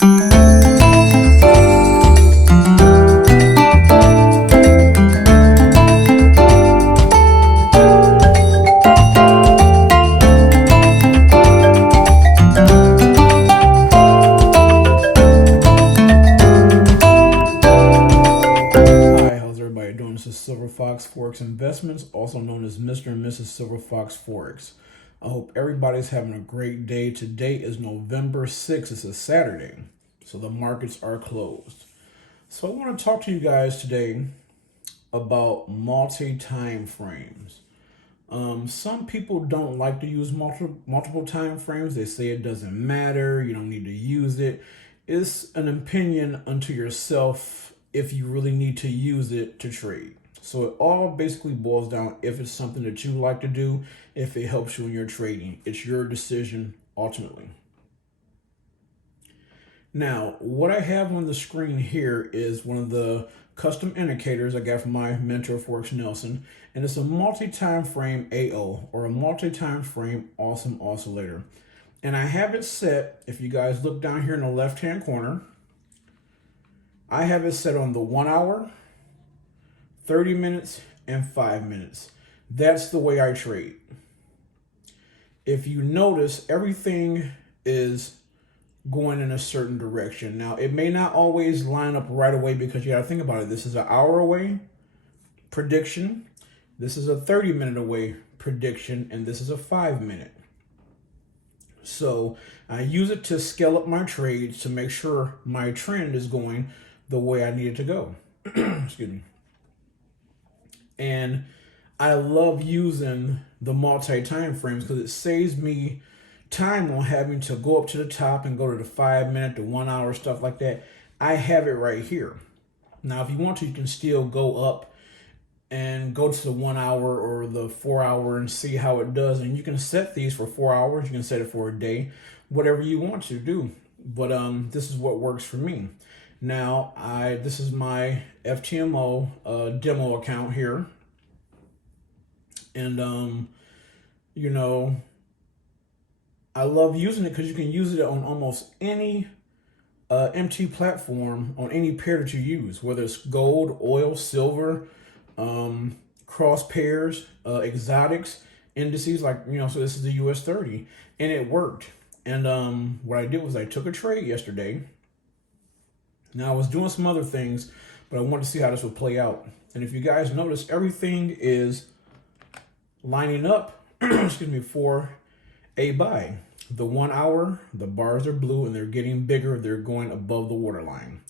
How's everybody doing? This is Silver Fox Forex Investments, also known as Mr. and Mrs. Silver Fox Forex. I hope everybody's having a great day. Today is November 6th. It's a Saturday, so the markets are closed. So I want to talk to you guys today about multi-time frames. Some people don't like to use multiple time frames. They say it doesn't matter. You don't need to use it. It's an opinion unto yourself if you really need to use it to trade. So it all basically boils down if it's something that you like to do, if it helps you in your trading. It's your decision ultimately. Now, what I have on the screen here is one of the custom indicators I got from my mentor, Forex Nelson, and it's a multi-time frame AO, or a multi-time frame awesome oscillator. And I have it set, if you guys look down here in the left-hand corner, I have it set on the 1 hour, 30 minutes, and 5 minutes. That's the way I trade. If you notice, everything is going in a certain direction. Now, it may not always line up right away because you got to think about it. This is an hour away prediction. This is a 30-minute away prediction, and this is a 5-minute. So I use it to scale up my trades to make sure my trend is going the way I need it to go. Excuse me. And I love using the multi-time frames because it saves me time on having to go up to the top and go to the 5-minute, the 1 hour, stuff like that. I have it right here. Now, if you want to, you can still go up and go to the 1 hour or the 4 hour and see how it does. And you can set these for 4 hours. You can set it for a day, whatever you want to do. But this is what works for me. Now, this is my FTMO demo account here. And, you know, I love using it because you can use it on almost any MT platform on any pair that you use, whether it's gold, oil, silver, cross pairs, exotics, indices, like, you know, so this is the US 30, and it worked. And what I did was I took a trade yesterday. Now, I was doing some other things, but I wanted to see how this would play out. And if you guys notice, everything is lining up, excuse me, for a buy. The 1 hour, the bars are blue and they're getting bigger. They're going above the waterline.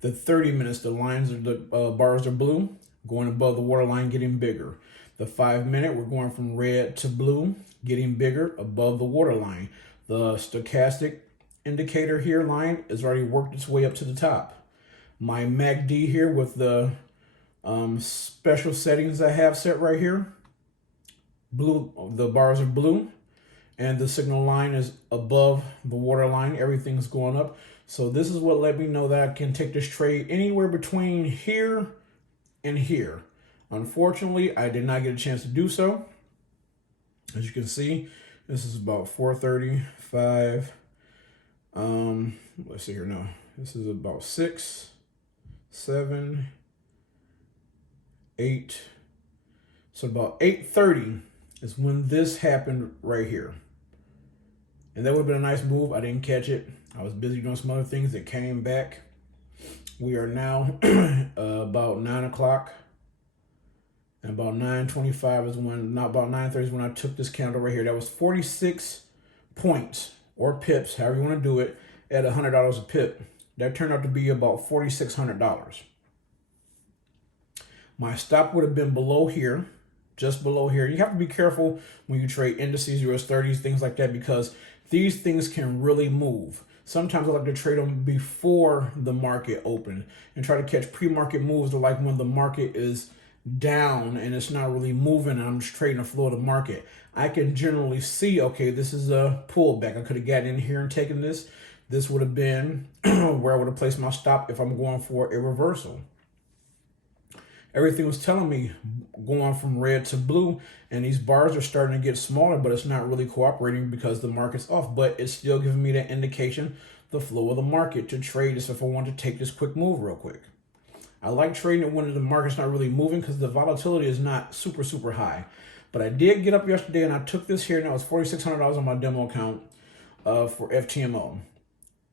The 30 minutes, the lines, the bars are blue, going above the waterline, getting bigger. The 5-minute, we're going from red to blue, getting bigger above the waterline. The stochastic indicator here line has already worked its way up to the top. My MACD here with the special settings I have set right here, blue, the bars are blue, and the signal line is above the water line. Everything's going up. So this is what let me know that I can take this trade anywhere between here and here. Unfortunately, I did not get a chance to do so. As you can see, this is about 4:35. Let's see here. No, this is about 6, 7, 8. So about 8:30 is when this happened right here. And that would have been a nice move. I didn't catch it. I was busy doing some other things that came back. We are now about 9 o'clock. And about 9:25 is when, not about 9:30 is when I took this candle right here. That was 46 points or pips, however you want to do it, at $100 a pip. That turned out to be about $4,600. My stop would have been below here, just below here. You have to be careful when you trade indices, US 30s, things like that, because these things can really move. Sometimes I like to trade them before the market open and try to catch pre-market moves, like when the market is down and it's not really moving and I'm just trading the flow of the market. I can generally see, okay, this is a pullback. I could have gotten in here and taken this. This would have been where I would have placed my stop if I'm going for a reversal. Everything was telling me going from red to blue, and these bars are starting to get smaller, but it's not really cooperating because the market's off. But it's still giving me that indication, the flow of the market to trade this if I want to take this quick move real quick. I like trading it when the market's not really moving because the volatility is not super, super high. But I did get up yesterday and I took this here, and that was $4,600 on my demo account for FTMO.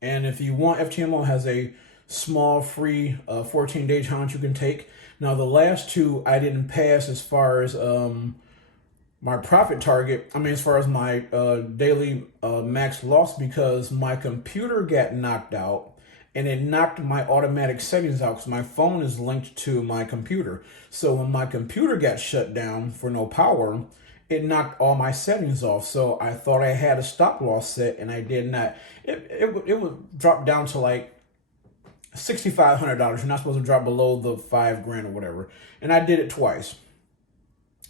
And if you want, FTMO has a small free 14-day challenge you can take. Now, the last two I didn't pass as far as my profit target. I mean, as far as my daily max loss, because my computer got knocked out and it knocked my automatic settings out because my phone is linked to my computer. So when my computer got shut down for no power, it knocked all my settings off. So I thought I had a stop loss set and I did not. It would drop down to like $6,500. You're not supposed to drop below the $5,000 or whatever. And I did it twice.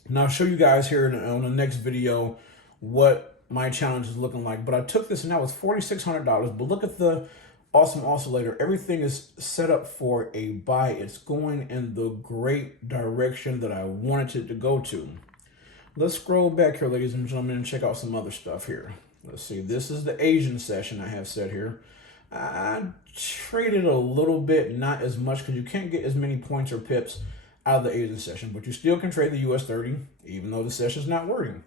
Now I'll show you guys here on the next video what my challenge is looking like. But I took this and that was $4,600. But look at the awesome oscillator. Everything is set up for a buy. It's going in the great direction that I wanted it to go to. Let's scroll back here, ladies and gentlemen, and check out some other stuff here. Let's see. This is the Asian session I have set here. I traded a little bit, not as much, because you can't get as many points or pips out of the Asian session, but you still can trade the US 30, even though the session's not working.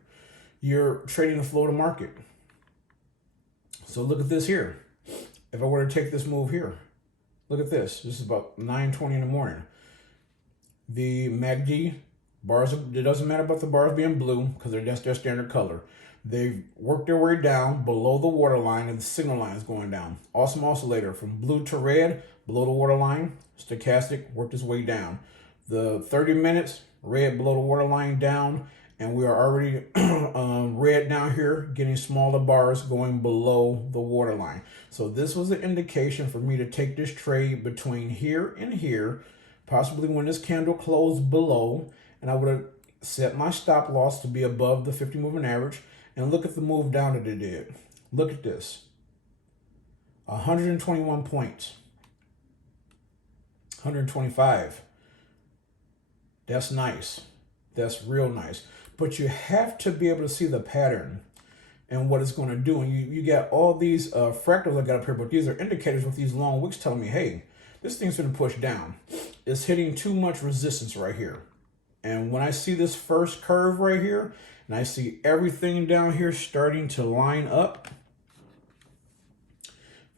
You're trading the flow of the market. So look at this here. If I were to take this move here, look at this. This is about 9:20 in the morning. The MACD bars, it doesn't matter about the bars being blue because that's their standard color. They've worked their way down below the water line and the signal line is going down. Awesome oscillator from blue to red, below the water line, stochastic worked its way down. The 30 minutes, red below the water line down, and we are already red down here, getting smaller bars going below the water line. So this was an indication for me to take this trade between here and here, possibly when this candle closed below, and I would have set my stop loss to be above the 50 moving average. And look at the move down that it did. Look at this. 121 points. 125. That's nice. That's real nice. But you have to be able to see the pattern and what it's going to do. And you got all these fractals I got up here, but these are indicators with these long wicks telling me, hey, this thing's going to push down. It's hitting too much resistance right here. And when I see this first curve right here, and I see everything down here starting to line up,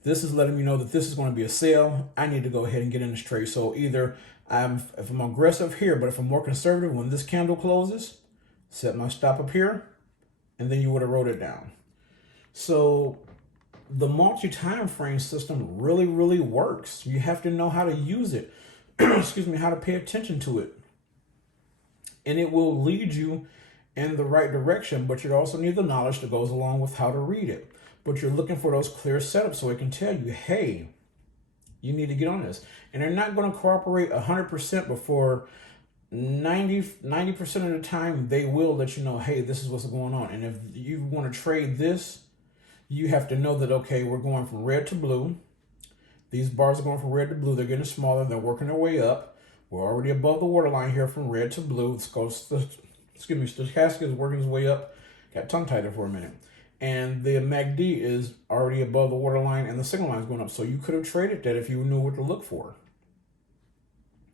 this is letting me know that this is going to be a sale. I need to go ahead and get in this trade. So either if I'm aggressive here, but if I'm more conservative, when this candle closes, set my stop up here, and then you would have wrote it down. So the multi-time frame system really, really works. You have to know how to use it. Excuse me, how to pay attention to it. And it will lead you in the right direction, but you also need the knowledge that goes along with how to read it. But you're looking for those clear setups so it can tell you, hey, you need to get on this. And they're not going to cooperate 100%, but for 90% of the time, they will let you know, hey, this is what's going on. And if you want to trade this, you have to know that, okay, we're going from red to blue. These bars are going from red to blue. They're getting smaller. They're working their way up. We're already above the waterline here from red to blue. Stochastic is working his way up. Got tongue-tied there for a minute. And the MACD is already above the waterline and the signal line is going up. So you could have traded that if you knew what to look for.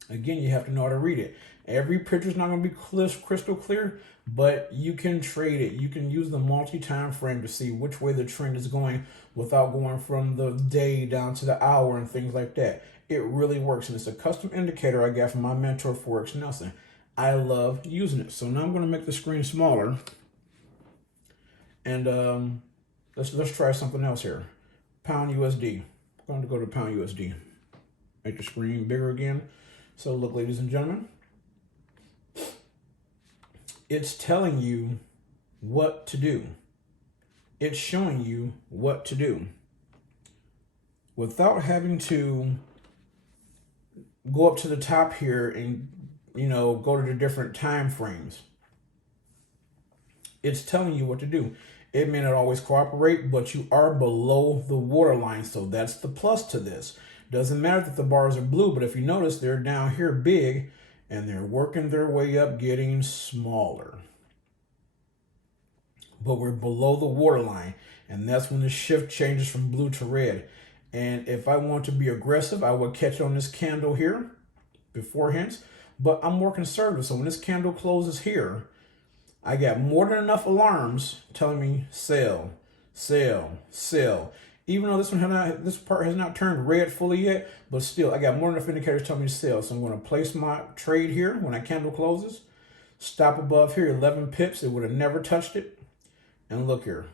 Again, you have to know how to read it. Every picture is not going to be crystal clear, but you can trade it. You can use the multi-time frame to see which way the trend is going without going from the day down to the hour and things like that. It really works, and it's a custom indicator I got from my mentor, Forex Nelson. I love using it. So now I'm going to make the screen smaller, and let's try something else here. Pound USD. I'm going to go to Pound USD. Make the screen bigger again. So look, ladies and gentlemen, it's telling you what to do. It's showing you what to do without having to go up to the top here and, go to the different time frames. It's telling you what to do. It may not always cooperate, but you are below the waterline, so that's the plus to this. Doesn't matter that the bars are blue, but if you notice, they're down here big, and they're working their way up, getting smaller. But we're below the waterline, and that's when the shift changes from blue to red. And if I want to be aggressive, I would catch on this candle here beforehand, but I'm more conservative. So when this candle closes here, I got more than enough alarms telling me sell, sell, sell. Even though this part has not turned red fully yet, but still I got more than enough indicators telling me to sell. So I'm going to place my trade here when that candle closes. Stop above here, 11 pips. It would have never touched it. And look here.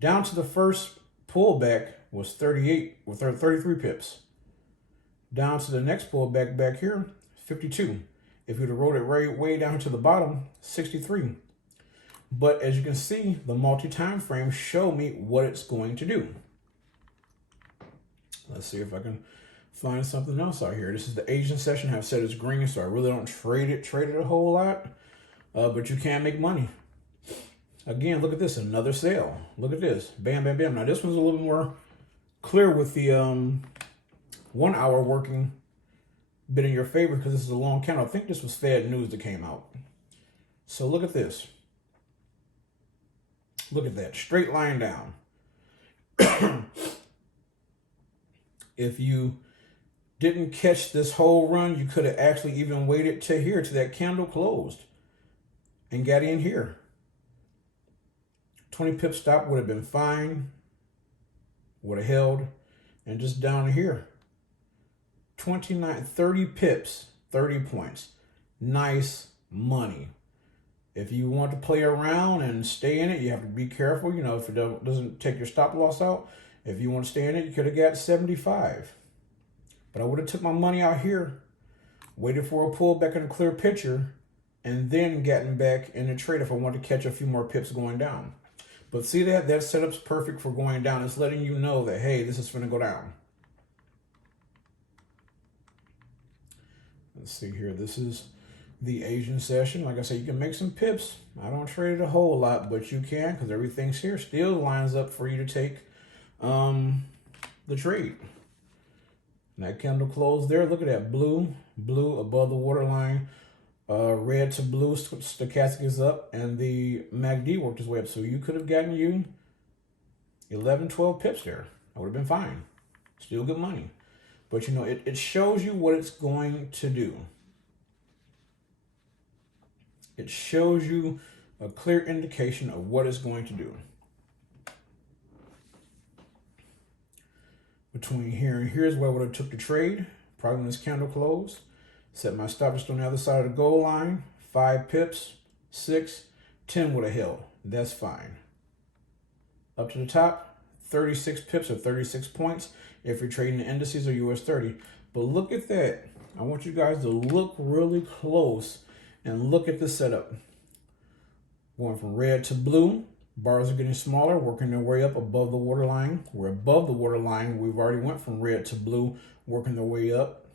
Down to the first pullback was 38 or 33 pips. Down to the next pullback back here, 52. If you'd have rolled it way down to the bottom, 63. But as you can see, the multi-time frame show me what it's going to do. Let's see if I can find something else out here. This is the Asian session. I've said it's green, so I really don't trade it a whole lot. But you can make money. Again, look at this, another sale. Look at this, bam, bam, bam. Now this one's a little more clear with the 1 hour working bit in your favor because this is a long candle. I think this was Fed News that came out. So look at this. Look at that, straight line down. If you didn't catch this whole run, you could have actually even waited to here, to that candle closed and got in here. 20 pip stop would have been fine, would have held, and just down here, 30 pips, 30 points. Nice money. If you want to play around and stay in it, you have to be careful, you know, if it doesn't take your stop loss out. If you want to stay in it, you could have got 75. But I would have took my money out here, waited for a pullback in a clear picture, and then gotten back in the trade if I want to catch a few more pips going down. But see that setup's perfect for going down. It's letting you know that, hey, this is going to go down. Let's see here. This is the Asian session. Like I said, you can make some pips. I don't trade it a whole lot, but you can because everything's here. Still lines up for you to take the trade. And that candle closed there. Look at that blue above the waterline. Red to blue, stochastic is up, and the MACD worked its way up. So you could have gotten you 11, 12 pips there. That would have been fine. Still good money. But, you know, it shows you what it's going to do. It shows you a clear indication of what it's going to do. Between here and here is where I would have took the trade. Probably when this candle closed. Set my stop just on the other side of the goal line. 5 pips, 6, 10 would have held. That's fine. Up to the top, 36 pips or 36 points if you're trading the indices or US 30. But look at that. I want you guys to look really close and look at the setup. Going from red to blue. Bars are getting smaller, working their way up above the waterline. We're above the waterline. We've already went from red to blue, working their way up.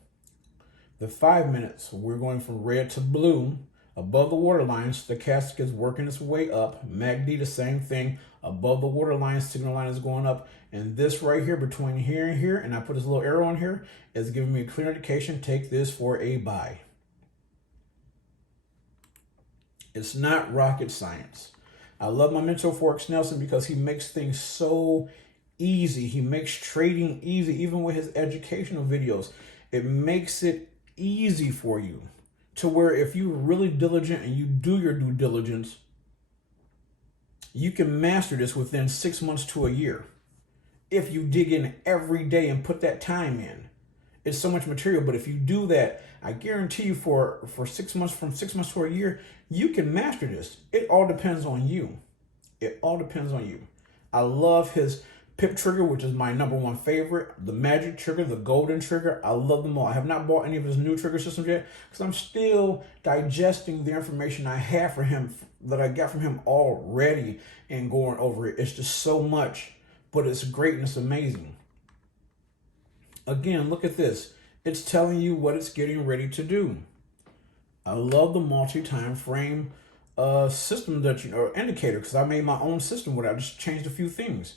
The 5 minutes, we're going from red to blue, above the waterline. Stochastic is working its way up. MACD, the same thing, above the waterline. Signal line is going up. And this right here, between here and here, and I put this little arrow on here, is giving me a clear indication. Take this for a buy. It's not rocket science. I love my mentor Forex Nelson because he makes things so easy. He makes trading easy, even with his educational videos. It makes it easy for you to where if you're really diligent and you do your due diligence, you can master this within 6 months to a year. If you dig in every day and put that time in, it's so much material. But if you do that, I guarantee you for 6 months, from 6 months to a year, you can master this. It all depends on you. It all depends on you. I love his pip trigger, which is my #1 favorite. The magic trigger, the golden trigger. I love them all. I have not bought any of his new trigger systems yet because I'm still digesting the information I have for him, that I got from him already, and going over it. It's just so much, but it's great and it's amazing. Again, look at this. It's telling you what it's getting ready to do. I love the multi-time frame system that or indicator, because I made my own system where I just changed a few things.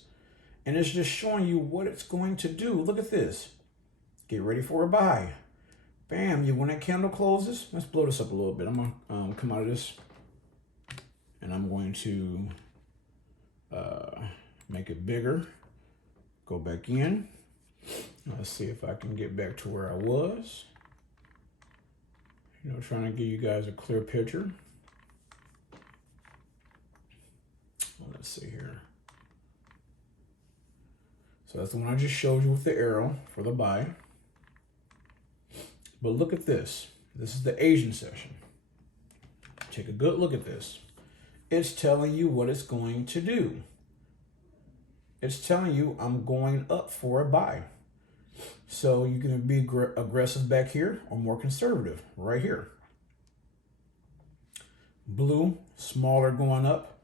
And it's just showing you what it's going to do. Look at this. Get ready for a buy. Bam, when that candle closes, let's blow this up a little bit. I'm gonna come out of this and I'm going to make it bigger. Go back in. Let's see if I can get back to where I was. You know, trying to give you guys a clear picture. Let's see here. So that's the one I just showed you with the arrow for the buy. But look at this. This is the Asian session. Take a good look at this. It's telling you what it's going to do. It's telling you I'm going up for a buy. So you can be aggressive back here or more conservative right here. Blue, smaller going up.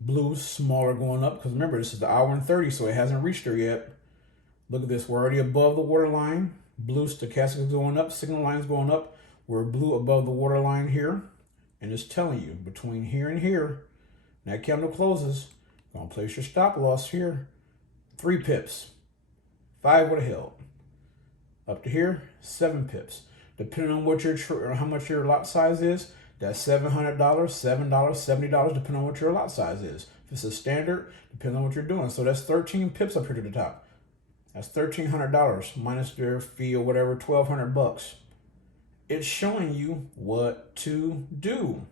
Blue, smaller going up. Because remember, this is the hour and 30, so it hasn't reached there yet. Look at this. We're already above the water line. Blue stochastic is going up. Signal line is going up. We're blue above the water line here. And it's telling you between here and here, that candle closes, going to place your stop loss here. 3 pips. 5 would have held. Up to here, 7 pips. Depending on what or how much your lot size is, that's $700, $7, $70, depending on what your lot size is. If it's a standard, depending on what you're doing. So that's 13 pips up here to the top. That's $1,300 minus their fee or whatever, $1,200. It's showing you what to do.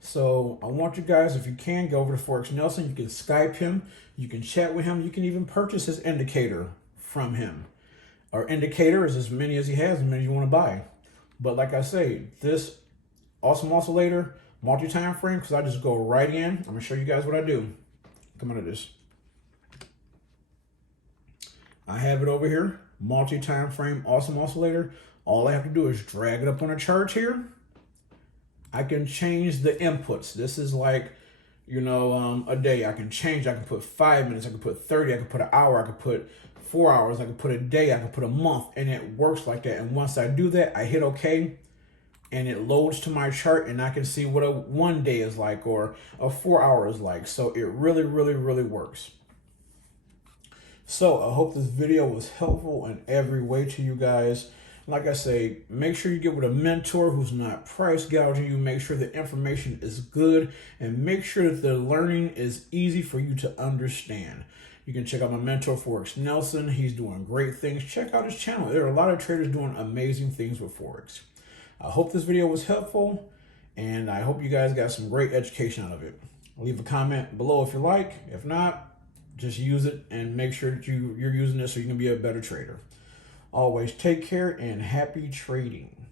So I want you guys, if you can, go over to Forex Nelson. You can Skype him. You can chat with him. You can even purchase his indicator from him. Our indicator is as many as he has, as many as you want to buy. But like I say, this awesome oscillator, multi-time frame, because I just go right in. I'm going to show you guys what I do. Come out of this. I have it over here, multi-time frame, awesome oscillator. All I have to do is drag it up on a chart here. I can change the inputs. This is like, you know, a day. I can change. I can put 5 minutes. I can put 30. I can put an hour. I can put 4 hours. I can put a day. I can put a month. And it works like that. And once I do that, I hit OK. And it loads to my chart. And I can see what a 1 day is like or a 4 hour is like. So it really, really, really works. So I hope this video was helpful in every way to you guys. Like I say, make sure you get with a mentor who's not price gouging you. Make sure the information is good and make sure that the learning is easy for you to understand. You can check out my mentor, Forex Nelson. He's doing great things. Check out his channel. There are a lot of traders doing amazing things with Forex. I hope this video was helpful and I hope you guys got some great education out of it. Leave a comment below if you like. If not, just use it and make sure that you're using this so you can be a better trader. Always take care and happy trading.